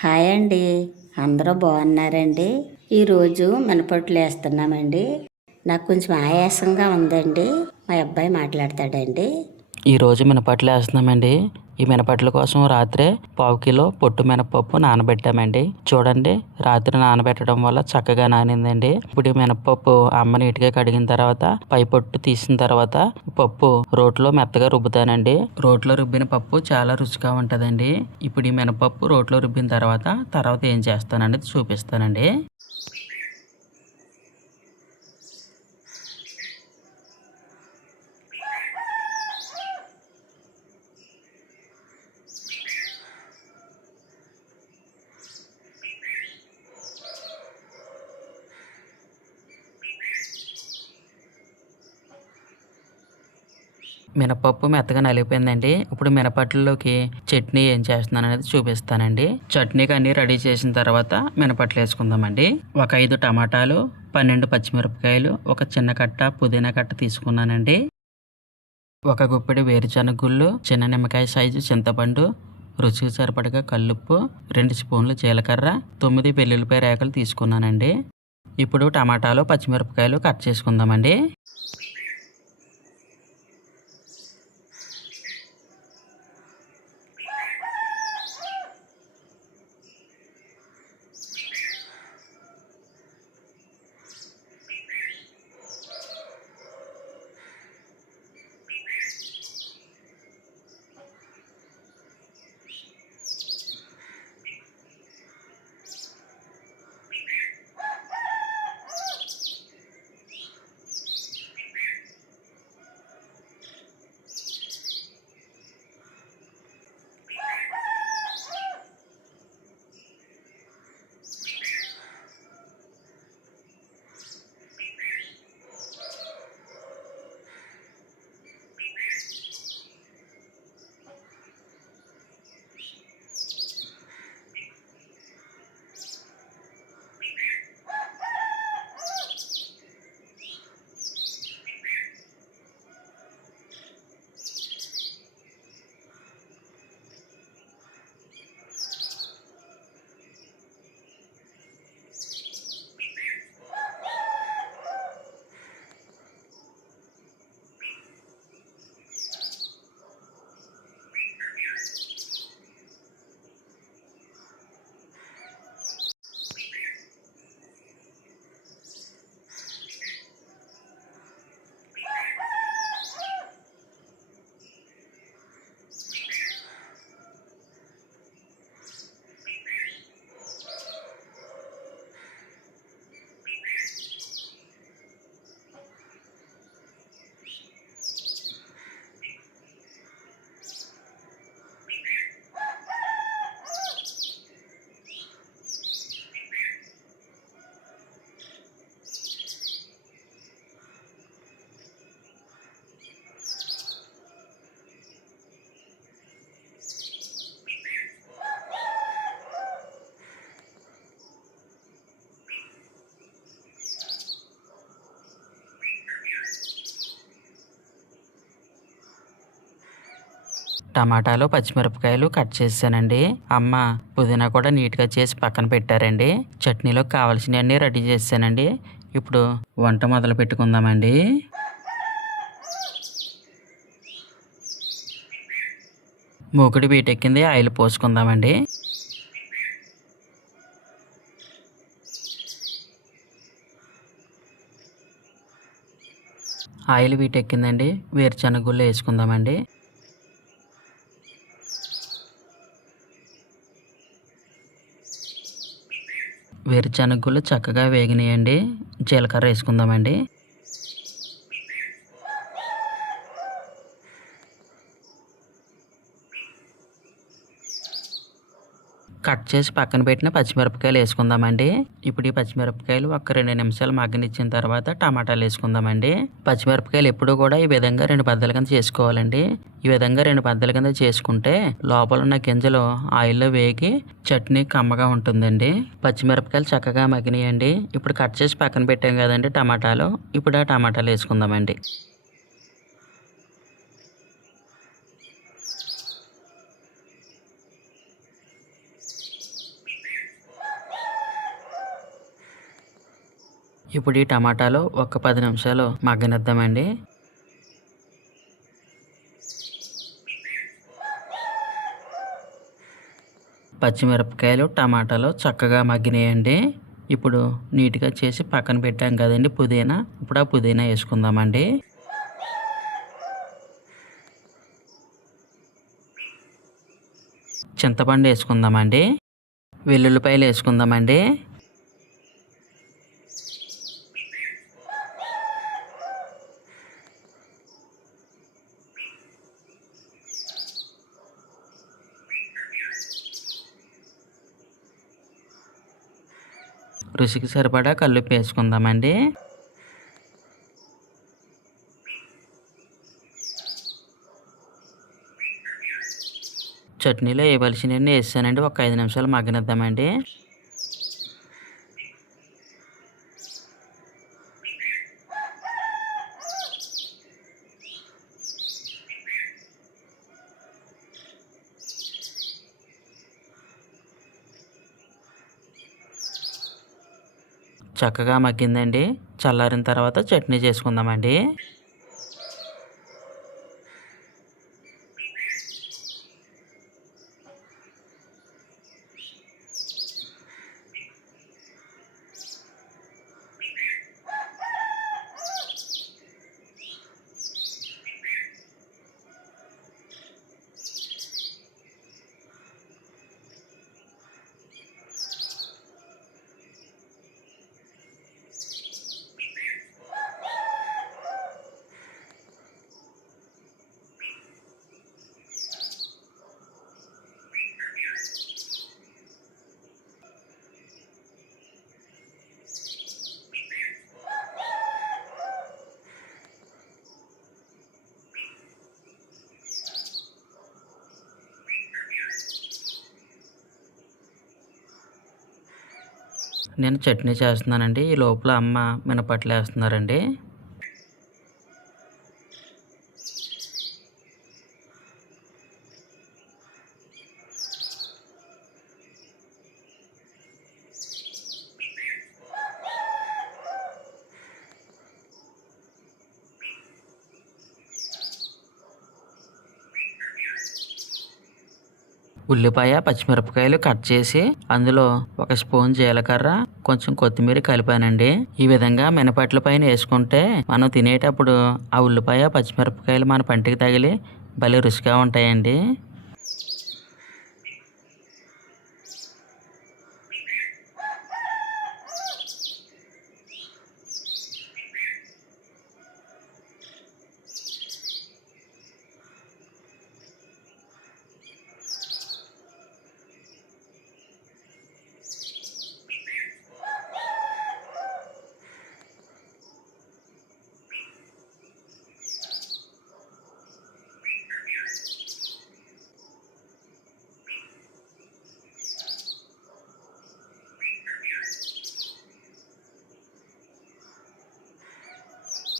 Hi అండి. అందరూ బాగున్నారండి? ఈరోజు మినపట్లు వేస్తున్నామండి. నాకు కొంచెం ఆయాసంగా ఉందండి. మా అబ్బాయి మాట్లాడతాడండి. ఈరోజు మినపట్లు వేస్తున్నామండి. ఈ మినపట్ల కోసం రాత్రే 1/4 కిలో పొట్టు మినపప్పు నానబెట్టామండి. చూడండి, రాత్రి నానబెట్టడం వల్ల చక్కగా నానిందండి. ఇప్పుడు ఈ మినపప్పు అమ్మ నీట్గా కడిగిన తర్వాత పై పొట్టు తీసిన తర్వాత పప్పు రోట్లో మెత్తగా రుబ్బుతానండి. రోట్లో రుబ్బిన పప్పు చాలా రుచిగా ఉంటుందండి. ఇప్పుడు ఈ మినపప్పు రోట్లో రుబ్బిన తర్వాత ఏం చేస్తాననేది చూపిస్తానండి. మినపప్పు మెత్తగా నలిగిపోయిందండి. ఇప్పుడు మినపట్లలోకి చట్నీ ఏం చేస్తున్నాను అనేది చూపిస్తానండి. చట్నీకి అన్నీ రెడీ చేసిన తర్వాత మినపట్లు వేసుకుందామండి. ఒక 5 టమాటాలు, 12 పచ్చిమిరపకాయలు, ఒక చిన్న కట్ట పుదీనా కట్ట తీసుకున్నానండి. ఒక గుప్పెడు వేరుశనగ గుళ్ళు, చిన్న నిమ్మకాయ సైజు చింతపండు, రుచికి సరిపడగా కల్లుప్పు, 2 స్పూన్లు జీలకర్ర, 9 వెల్లుల్లిపాయ రేకలు తీసుకున్నానండి. ఇప్పుడు టమాటాలు పచ్చిమిరపకాయలు కట్ చేసుకుందామండి. టమాటాలు పచ్చిమిరపకాయలు కట్ చేసానండి. అమ్మ పుదీనా కూడా నీట్గా చేసి పక్కన పెట్టారండి. చట్నీలో కావాల్సినవన్నీ రెడీ చేసానండి. ఇప్పుడు వంట మొదలు పెట్టుకుందామండి. మూకుడు వీటెక్కింది, ఆయిల్ పోసుకుందామండి. ఆయిల్ వీటెక్కిందండి, వేరుశనగ గుళ్ళు వేసుకుందామండి. వేరుశనగ గుళ్ళు చక్కగా వేగినాయండి. జీలకర్ర వేసుకుందామండి. కట్ చేసి పక్కన పెట్టిన పచ్చిమిరపకాయలు వేసుకుందామండి. ఇప్పుడు ఈ పచ్చిమిరపకాయలు ఒక 2 నిమిషాలు మగ్గనిచ్చిన తర్వాత టమాటాలు వేసుకుందామండి. పచ్చిమిరపకాయలు ఎప్పుడు కూడా ఈ విధంగా 2 బద్దల కింద చేసుకోవాలండి. ఈ విధంగా 2 బద్దల కింద చేసుకుంటే లోపల ఉన్న గింజలు ఆయిల్లో వేగి చట్నీ కమ్మగా ఉంటుందండి. పచ్చిమిరపకాయలు చక్కగా మగ్గినాయండి. ఇప్పుడు కట్ చేసి పక్కన పెట్టాం కదండి టమాటాలు. ఇప్పుడు ఆ టమాటాలు వేసుకుందామండి. ఇప్పుడు ఈ టమాటాలు ఒక 10 నిమిషాలు మగ్గనిద్దామండి. పచ్చిమిరపకాయలు, టమాటాలు చక్కగా మగ్గినాయండి. ఇప్పుడు నీట్గా చేసి పక్కన పెట్టాం కదండి పుదీనా. ఇప్పుడు ఆ పుదీనా వేసుకుందామండి. చింతపండు వేసుకుందామండి. వెల్లుల్లిపాయలు వేసుకుందామండి. రుచికి సరిపడా కల్లుప్పు వేసుకుందామండి. చట్నీలో వేయవలసినవన్నీ వేసానండి. ఒక 5 నిమిషాలు మగ్గనిద్దామండి. చక్కగా మగ్గిందండి. చల్లారిన తర్వాత చట్నీ చేసుకుందామండి. నేను చట్నీ చేస్తున్నానండి. ఈ లోపల అమ్మ మినపట్లు వేస్తున్నారండి. ఉల్లిపాయ, పచ్చిమిరపకాయలు కట్ చేసి అందులో ఒక స్పూన్ జీలకర్ర, కొంచెం కొత్తిమీర కలిపానండి. ఈ విధంగా మినపట్ల పైన వేసుకుంటే మనం తినేటప్పుడు ఆ ఉల్లిపాయ, పచ్చిమిరపకాయలు మన పంటికి తగిలి భలే రుచిగా ఉంటాయండి.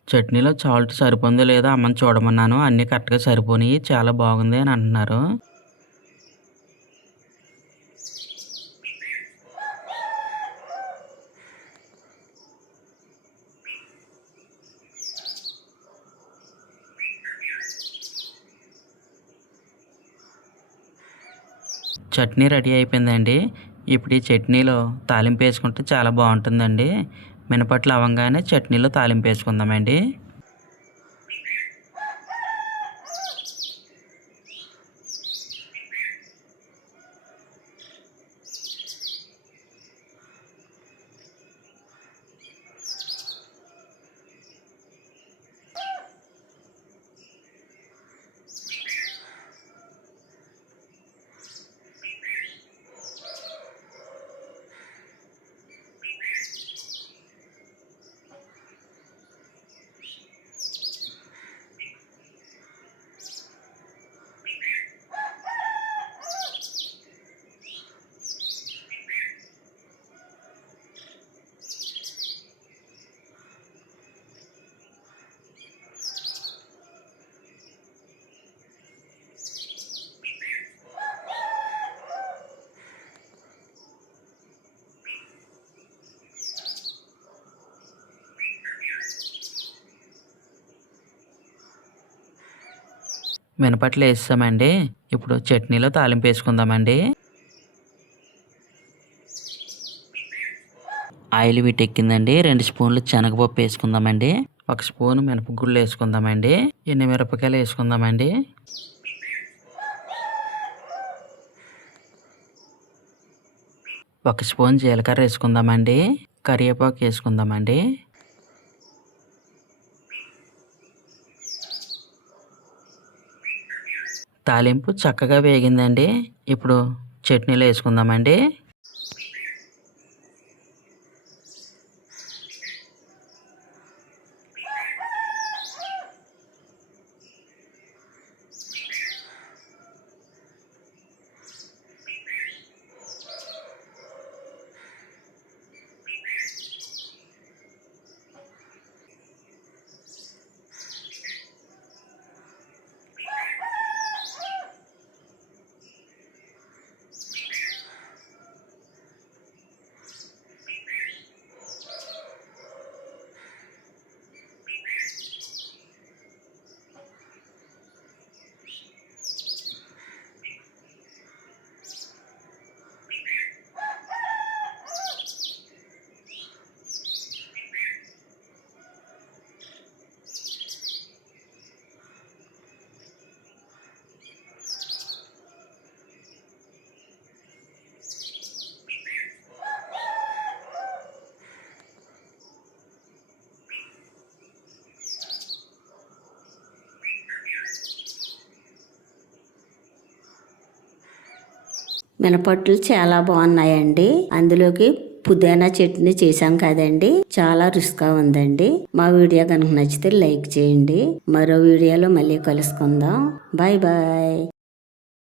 చట్నీలో సాల్ట్ సరిపోయిందో లేదో అమ్మని చూడమన్నాను. అన్నీ కరెక్ట్‌గా సరిపోయినాయి. చాలా బాగుంది అని అంటున్నారు. చట్నీ రెడీ అయిపోయిందండి. ఇప్పుడు ఈ చట్నీలో తాలింపు వేసుకుంటే చాలా బాగుంటుందండి. మినపట్లు అవ్వంగానే చట్నీలో తాలింపు వేసుకుందామండి. మినపట్లు వేసామండి. ఇప్పుడు చట్నీలో తాలింపు వేసుకుందామండి. ఆయిల్ వీటెక్కిందండి. 2 స్పూన్లు శనగపప్పు వేసుకుందామండి. 1 స్పూన్ మినపగుళ్ళు వేసుకుందామండి. ఎన్ని మిరపకాయలు వేసుకుందామండి. 1 స్పూన్ జీలకర్ర వేసుకుందామండి. కరివేపాకు వేసుకుందామండి. తాలింపు చక్కగా వేగిందండి. ఇప్పుడు చట్నీలో వేసుకుందామండి. మినపట్లు చాలా బాగున్నాయండి. అందులోకి పుదీనా చట్నీ చేశాం కదండి, చాలా రుచిగా ఉందండి. మా వీడియో కనుక నచ్చితే లైక్ చేయండి. మరో వీడియోలో మళ్ళీ కలుసుకుందాం. Bye bye.